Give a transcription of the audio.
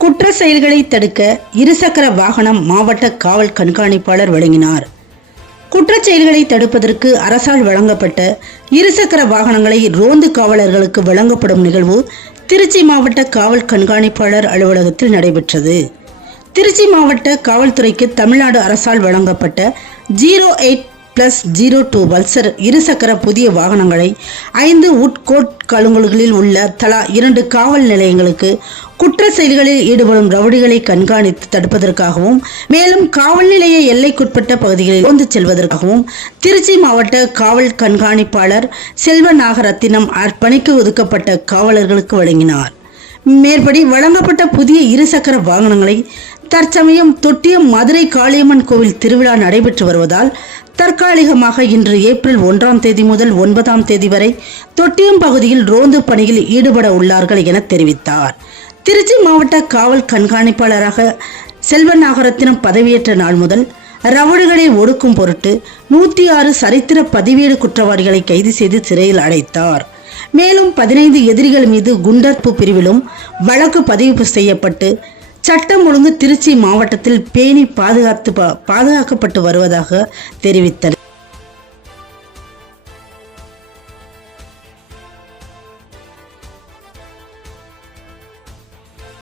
குற்ற செயல்களை தடுக்க இருசக்கர வாகனம் மாவட்ட காவல் கண்காணிப்பாளர் வழங்கினார். குற்றச் செயல்களை தடுப்பதற்கு அரசால் வழங்கப்பட்ட இருசக்கர வாகனங்களை ரோந்து காவலர்களுக்கு வழங்கப்படும் நிகழ்வு திருச்சி மாவட்ட காவல் கண்காணிப்பாளர் அலுவலகத்தில் நடைபெற்றது. திருச்சி மாவட்ட காவல்துறைக்கு தமிழ்நாடு அரசால் வழங்கப்பட்ட zero eight plus zero two Pulsar இருசக்கர புதிய வாகனங்களை ஐந்து உட்கோட் கழுங்குகளில் உள்ள தலா இரண்டு காவல் நிலையங்களுக்கு குற்ற செயல்களில் ஈடுபடும் ரவுடிகளை கண்காணித்து தடுப்பதற்காகவும் மேலும் காவல் நிலைய எல்லைக்குட்பட்ட பகுதிகளில் ரோந்து செல்வதற்காகவும் திருச்சி மாவட்ட காவல் கண்காணிப்பாளர் செல்வ நாகரத்தினம் அர்ப்பணிக்கு ஒதுக்கப்பட்ட காவலர்களுக்கு வழங்கினார். மேற்படி வழங்கப்பட்ட புதிய இருசக்கர வாகனங்களை தற்சமயம் தொட்டியம் மதுரை காளியம்மன் கோவில் திருவிழா நடைபெற்று வருவதால் தற்காலிகமாக இன்று ஏப்ரல் ஒன்றாம் தேதி முதல் ஒன்பதாம் தேதி வரை தொட்டியம் பகுதியில் ரோந்து பணியில் ஈடுபட உள்ளார்கள் என தெரிவித்தார். திருச்சி மாவட்ட காவல் கண்காணிப்பாளராக செல்வநாகரத்தினம் பதவியேற்ற நாள் முதல் ரவுடிகளை ஒடுக்கும் பொருட்டு நூத்தி ஆறு சரித்திர பதிவேடு குற்றவாளிகளை கைது செய்து சிறையில் அடைத்தார். மேலும் பதினைந்து எதிரிகள் மீது குண்டர்ப்பு பிரிவிலும் வழக்கு பதிவு செய்யப்பட்டு சட்டம் ஒழுங்கு திருச்சி மாவட்டத்தில் பேணி பாதுகாத்து பாதுகாக்கப்பட்டு வருவதாக தெரிவித்தனர்.